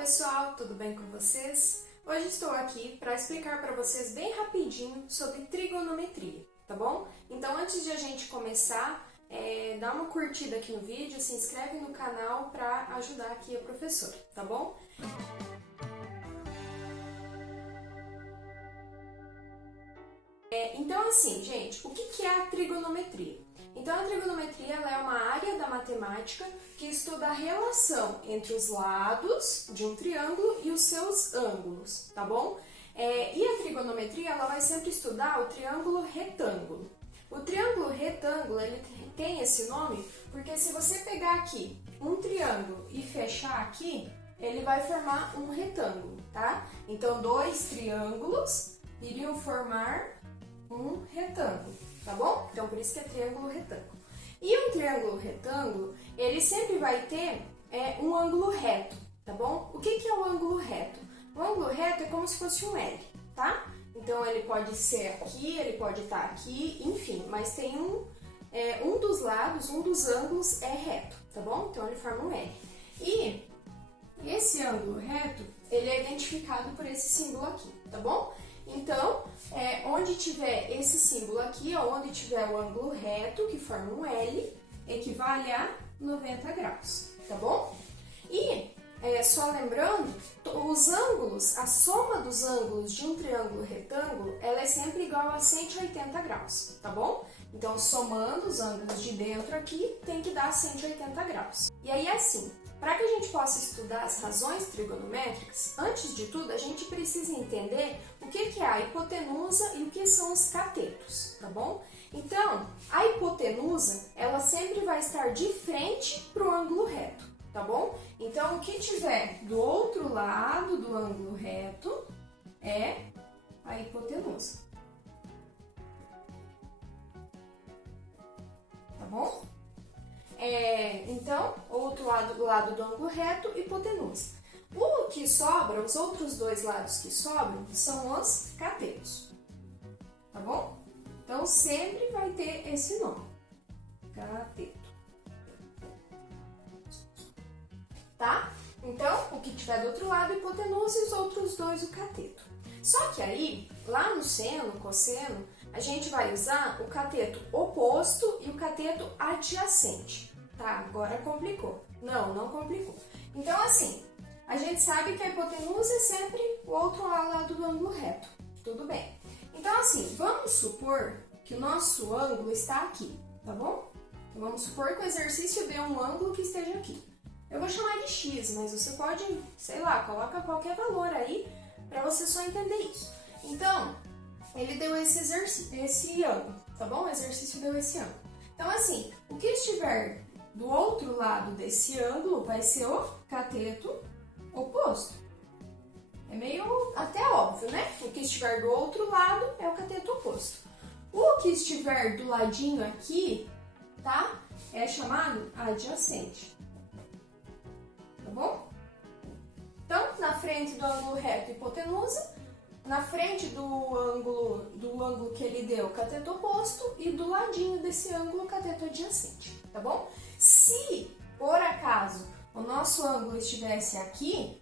pessoal, tudo bem com vocês? Hoje estou aqui para explicar para vocês bem rapidinho sobre trigonometria, tá bom? Então antes de a gente começar, dá uma curtida aqui no vídeo, se inscreve no canal para ajudar aqui a professora, tá bom? Então assim, gente, o que é a trigonometria? Então a trigonometria ela é uma área da matemática que estuda a relação entre os lados de um triângulo e os seus ângulos, tá bom? E a trigonometria ela vai sempre estudar o triângulo retângulo. O triângulo retângulo ele tem esse nome porque se você pegar aqui um triângulo e fechar aqui, ele vai formar um retângulo, tá? Então dois triângulos iriam formar um retângulo, tá bom? Então, por isso que é triângulo retângulo. E um triângulo retângulo, ele sempre vai ter um ângulo reto, tá bom? O que é o ângulo reto? O ângulo reto é como se fosse um L, tá? Então, ele pode ser aqui, ele pode estar aqui, enfim, mas tem um dos lados, um dos ângulos é reto, tá bom? Então, ele forma um L. E esse ângulo reto, ele é identificado por esse símbolo aqui, tá bom? Então, onde tiver esse símbolo aqui, ou onde tiver o ângulo reto, que forma um L, equivale a 90 graus, tá bom? E, só lembrando, os ângulos, a soma dos ângulos de um triângulo retângulo, ela é sempre igual a 180 graus, tá bom? Então, somando os ângulos de dentro aqui, tem que dar 180 graus. E aí, assim, para que a gente possa estudar as razões trigonométricas, antes de tudo, a gente precisa entender o que é a hipotenusa e o que são os catetos, tá bom? Então, a hipotenusa, ela sempre vai estar de frente para o ângulo reto, tá bom? Então, o que tiver do outro lado do ângulo reto é a hipotenusa. Tá bom? Então, outro lado do ângulo reto, hipotenusa. O que sobra, os outros dois lados que sobram, são os catetos. Tá bom? Então, sempre vai ter esse nome. Cateto. Tá? Então, o que tiver do outro lado, hipotenusa, e os outros dois, o cateto. Só que aí, lá no seno, cosseno, a gente vai usar o cateto oposto e o cateto adjacente. Tá, agora complicou. Não complicou. Então, assim, a gente sabe que a hipotenusa é sempre o outro lado do ângulo reto. Tudo bem. Então, assim, vamos supor que o nosso ângulo está aqui, tá bom? Então, vamos supor que o exercício dê um ângulo que esteja aqui. Eu vou chamar de X, mas você pode, sei lá, coloca qualquer valor aí para você só entender isso. Então, ele deu esse ângulo, tá bom? O exercício deu esse ângulo. Então, assim, o que estiver do outro lado desse ângulo vai ser o cateto oposto. É meio até óbvio, né? O que estiver do outro lado é o cateto oposto. O que estiver do ladinho aqui, tá? É chamado adjacente. Tá bom? Então, na frente do ângulo reto, hipotenusa. Na frente do ângulo que ele deu, cateto oposto, e do ladinho desse ângulo, cateto adjacente, tá bom? Se, por acaso, o nosso ângulo estivesse aqui,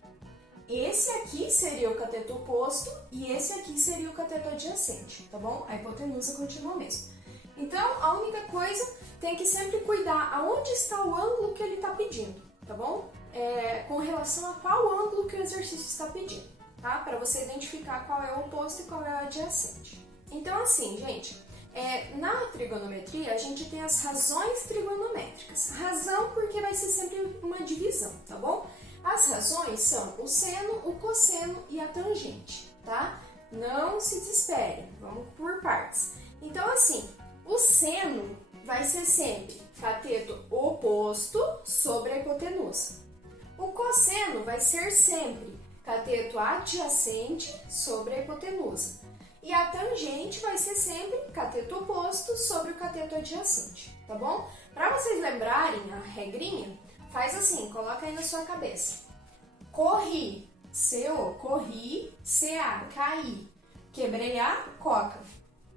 esse aqui seria o cateto oposto e esse aqui seria o cateto adjacente, tá bom? A hipotenusa continua mesmo. Então, a única coisa, tem que sempre cuidar aonde está o ângulo que ele está pedindo, tá bom? Com relação a qual ângulo que o exercício está pedindo. Tá? Para você identificar qual é o oposto e qual é o adjacente. Então, assim, gente, na trigonometria a gente tem as razões trigonométricas. Razão porque vai ser sempre uma divisão, tá bom? As razões são o seno, o cosseno e a tangente, tá? Não se desesperem, vamos por partes. Então, assim, o seno vai ser sempre cateto oposto sobre a hipotenusa. O cosseno vai ser sempre cateto adjacente sobre a hipotenusa. E a tangente vai ser sempre cateto oposto sobre o cateto adjacente, tá bom? Para vocês lembrarem a regrinha, faz assim, coloca aí na sua cabeça. Corri, CO, corri, CA, caí, quebrei a coca,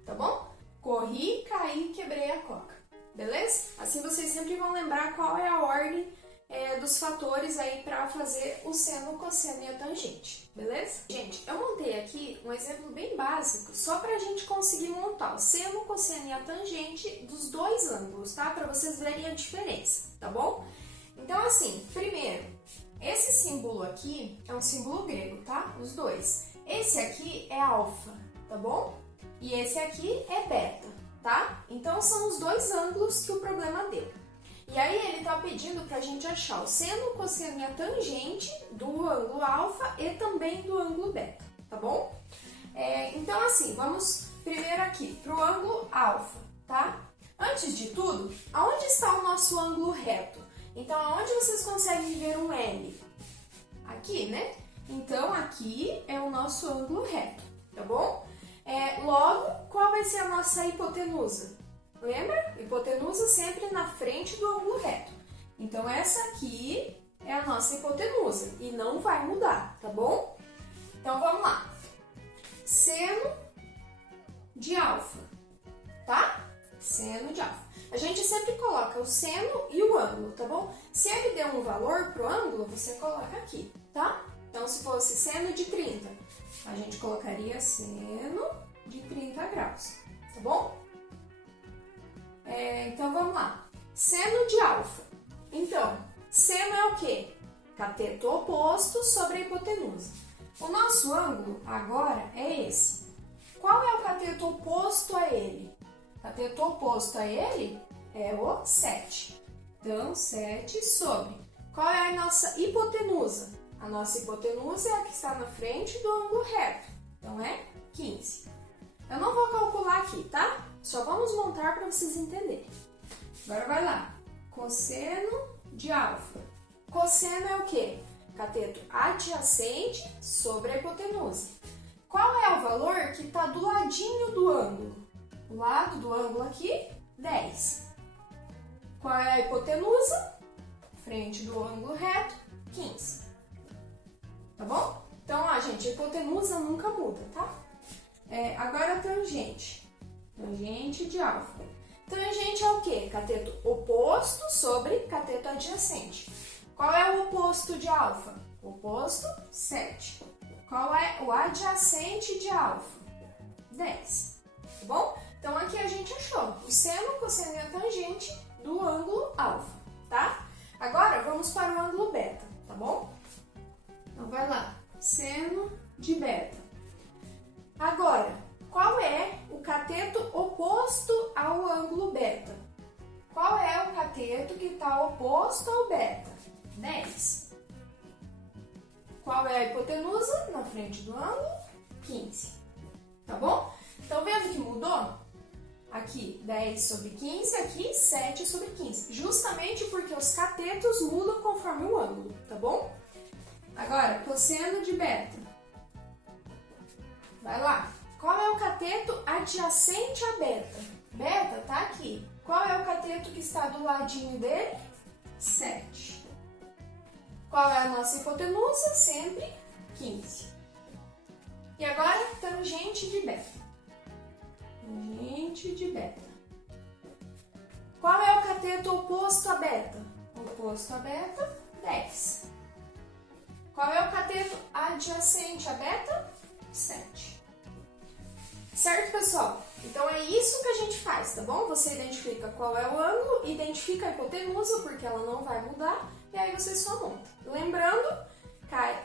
tá bom? Corri, caí, quebrei a coca, beleza? Assim vocês sempre vão lembrar qual é a ordem dos fatores aí para fazer o seno, o cosseno e a tangente, beleza? Gente, eu montei aqui um exemplo bem básico, só para a gente conseguir montar o seno, o cosseno e a tangente dos dois ângulos, tá? Para vocês verem a diferença, tá bom? Então, assim, primeiro, esse símbolo aqui é um símbolo grego, tá? Os dois. Esse aqui é alfa, tá bom? E esse aqui é beta, tá? Então, são os dois ângulos que o problema deu. E aí ele está pedindo para a gente achar o seno, o cosseno e a tangente do ângulo alfa e também do ângulo beta, tá bom? Então assim, vamos primeiro aqui para o ângulo alfa, tá? Antes de tudo, aonde está o nosso ângulo reto? Então, aonde vocês conseguem ver um L? Aqui, né? Então, aqui é o nosso ângulo reto, tá bom? Logo, qual vai ser a nossa hipotenusa? Lembra? Hipotenusa sempre na frente do ângulo reto. Então, essa aqui é a nossa hipotenusa e não vai mudar, tá bom? Então, vamos lá. Seno de alfa, tá? Seno de alfa. A gente sempre coloca o seno e o ângulo, tá bom? Se ele der um valor pro ângulo, você coloca aqui, tá? Então, se fosse seno de 30, a gente colocaria seno de 30 graus, tá bom? Então, vamos lá. Seno de alfa. Então, seno é o quê? Cateto oposto sobre a hipotenusa. O nosso ângulo agora é esse. Qual é o cateto oposto a ele? Cateto oposto a ele é o 7. Então, 7 sobre. Qual é a nossa hipotenusa? A nossa hipotenusa é a que está na frente do ângulo reto. Então, é 15. Eu não vou calcular aqui, tá? Só vamos montar para vocês entenderem. Agora vai lá. Cosseno de alfa. Cosseno é o quê? Cateto adjacente sobre a hipotenusa. Qual é o valor que está do ladinho do ângulo? O lado do ângulo aqui, 10. Qual é a hipotenusa? Frente do ângulo reto, 15. Tá bom? Então, gente, a hipotenusa nunca muda, tá? Agora a tangente. Tangente de alfa. Tangente é o quê? Cateto oposto sobre cateto adjacente. Qual é o oposto de alfa? Oposto, 7. Qual é o adjacente de alfa? 10. Tá bom? Então, aqui a gente achou o seno, cosseno e a tangente do ângulo alfa, tá? Agora, vamos para o ângulo beta, tá bom? Então, vai lá. Seno de beta. Agora, qual é o cateto oposto ao ângulo beta? Qual é o cateto que está oposto ao beta? 10. Qual é a hipotenusa na frente do ângulo? 15. Tá bom? Então, vendo que mudou? Aqui 10 sobre 15, aqui 7 sobre 15. Justamente porque os catetos mudam conforme o ângulo, tá bom? Agora, cosseno de beta. Vai lá. Qual é o cateto adjacente a beta? Beta tá aqui. Qual é o cateto que está do ladinho dele? 7. Qual é a nossa hipotenusa? Sempre 15. E agora, tangente de beta. Tangente de beta. Qual é o cateto oposto a beta? Oposto a beta, 10. Qual é o cateto adjacente a beta? 7. Certo, pessoal? Então, é isso que a gente faz, tá bom? Você identifica qual é o ângulo, identifica a hipotenusa, porque ela não vai mudar, e aí você só monta. Lembrando,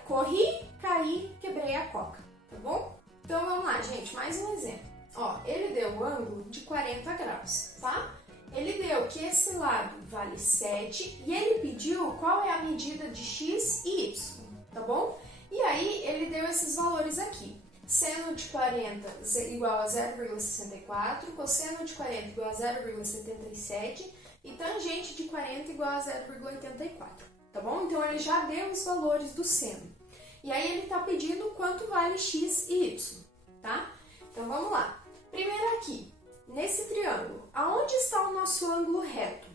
corri, caí, quebrei a coca, tá bom? Então, vamos lá, gente, mais um exemplo. Ó, ele deu o ângulo de 40 graus, tá? Ele deu que esse lado vale 7 e ele pediu qual é a medida de x e y, tá bom? E aí, ele deu esses valores aqui. Seno de 40 igual a 0,64, cosseno de 40 igual a 0,77 e tangente de 40 igual a 0,84, tá bom? Então, ele já deu os valores do seno. E aí, ele está pedindo quanto vale x e y, tá? Então, vamos lá. Primeiro aqui, nesse triângulo, aonde está o nosso ângulo reto?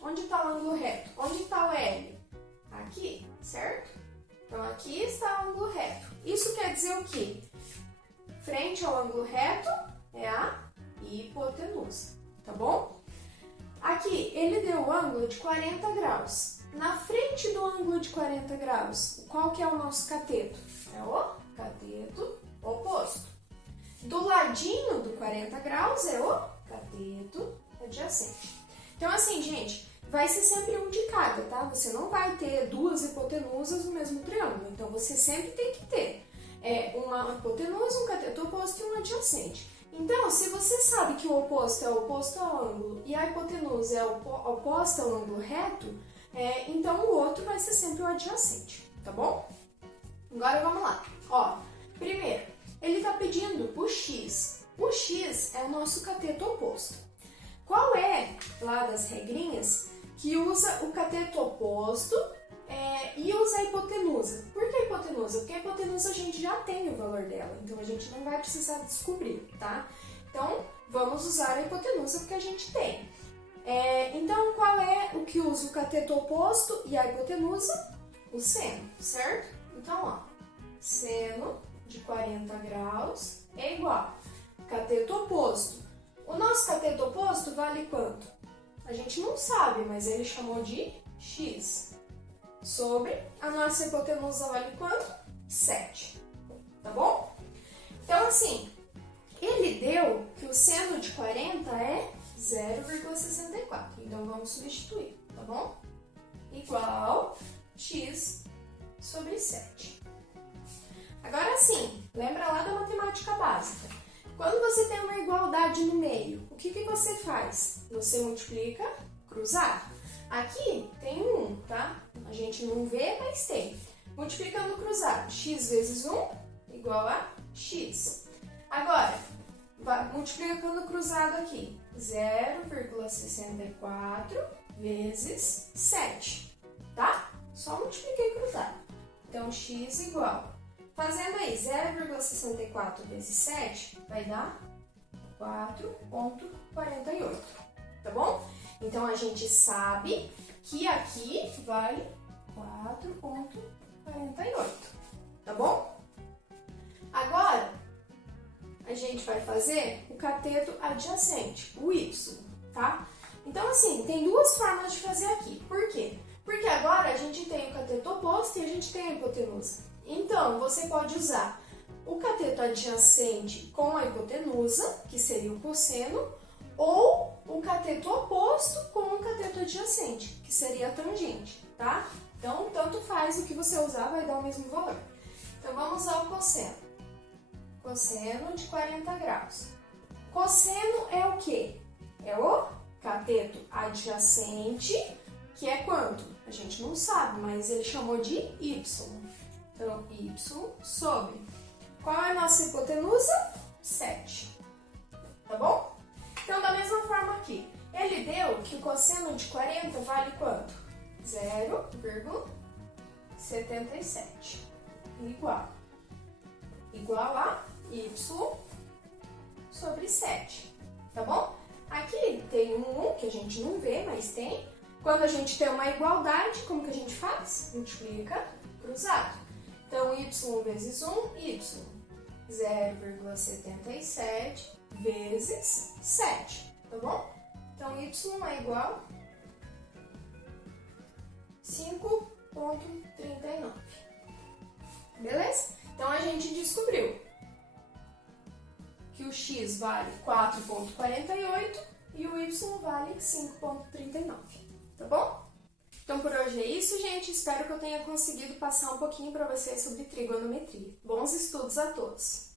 Onde está o ângulo reto? Onde está o L? Aqui, certo? Então, aqui está o ângulo reto. Isso quer dizer o quê? Frente ao ângulo reto é a hipotenusa, tá bom? Aqui, ele deu o ângulo de 40 graus. Na frente do ângulo de 40 graus, qual que é o nosso cateto? É o cateto oposto. Do ladinho do 40 graus é o cateto adjacente. Então, assim, gente, vai ser sempre um de cada, tá? Você não vai ter duas hipotenusas no mesmo triângulo. Então, você sempre tem que ter uma hipotenusa, um cateto oposto e um adjacente. Então, se você sabe que o oposto é oposto ao ângulo e a hipotenusa é oposta ao ângulo reto, então o outro vai ser sempre o adjacente, tá bom? Agora vamos lá. Ó, primeiro, ele está pedindo o x. O x é o nosso cateto oposto. Qual é, lá das regrinhas, que usa o cateto oposto e usa a hipotenusa? Por que a hipotenusa? Porque a hipotenusa a gente já tem o valor dela, então a gente não vai precisar descobrir, tá? Então, vamos usar a hipotenusa porque a gente tem. Então, qual é o que usa o cateto oposto e a hipotenusa? O seno, certo? Então, ó, seno de 40 graus é igual cateto oposto. O nosso cateto oposto vale quanto? A gente não sabe, mas ele chamou de x. Sobre a nossa hipotenusa vale quanto? 7. Tá bom? Então, assim, ele deu que o seno de 40 é 0,64. Então, vamos substituir, tá bom? Igual x sobre 7. Agora sim, lembra lá da matemática básica. Quando você tem uma igualdade no meio, o que você faz? Você multiplica cruzado. Aqui tem um 1, tá? A gente não vê, mas tem. Multiplicando cruzado, x vezes 1 igual a x. Agora, multiplicando cruzado aqui, 0,64 vezes 7, tá? Só multipliquei cruzado. Então, x igual. Fazendo aí 0,64 vezes 7 vai dar 4,48, tá bom? Então, a gente sabe que aqui vale 4,48, tá bom? Agora, a gente vai fazer o cateto adjacente, o y, tá? Então, assim, tem duas formas de fazer aqui. Por quê? Porque agora a gente tem o cateto oposto e a gente tem a hipotenusa. Então, você pode usar o cateto adjacente com a hipotenusa, que seria o cosseno, ou o cateto oposto com o cateto adjacente, que seria a tangente, tá? Então, tanto faz o que você usar, vai dar o mesmo valor. Então, vamos usar o cosseno. Cosseno de 40 graus. Cosseno é o quê? É o cateto adjacente, que é quanto? A gente não sabe, mas ele chamou de y. Então, y sobre. Qual é a nossa hipotenusa? 7. Tá bom? Então, da mesma forma aqui, ele deu que o cosseno de 40 vale quanto? 0,77. Igual a y sobre 7. Tá bom? Aqui tem um 1 que a gente não vê, mas tem. Quando a gente tem uma igualdade, como que a gente faz? Multiplica cruzado. Então, y vezes 1, y. 0,77 vezes 7, tá bom? Então, y é igual a 5,39. Beleza? Então, a gente descobriu que o x vale 4,48 e o y vale 5,39, tá bom? Então, por hoje é isso, gente. Espero que eu tenha conseguido passar um pouquinho para vocês sobre trigonometria. Bons estudos a todos!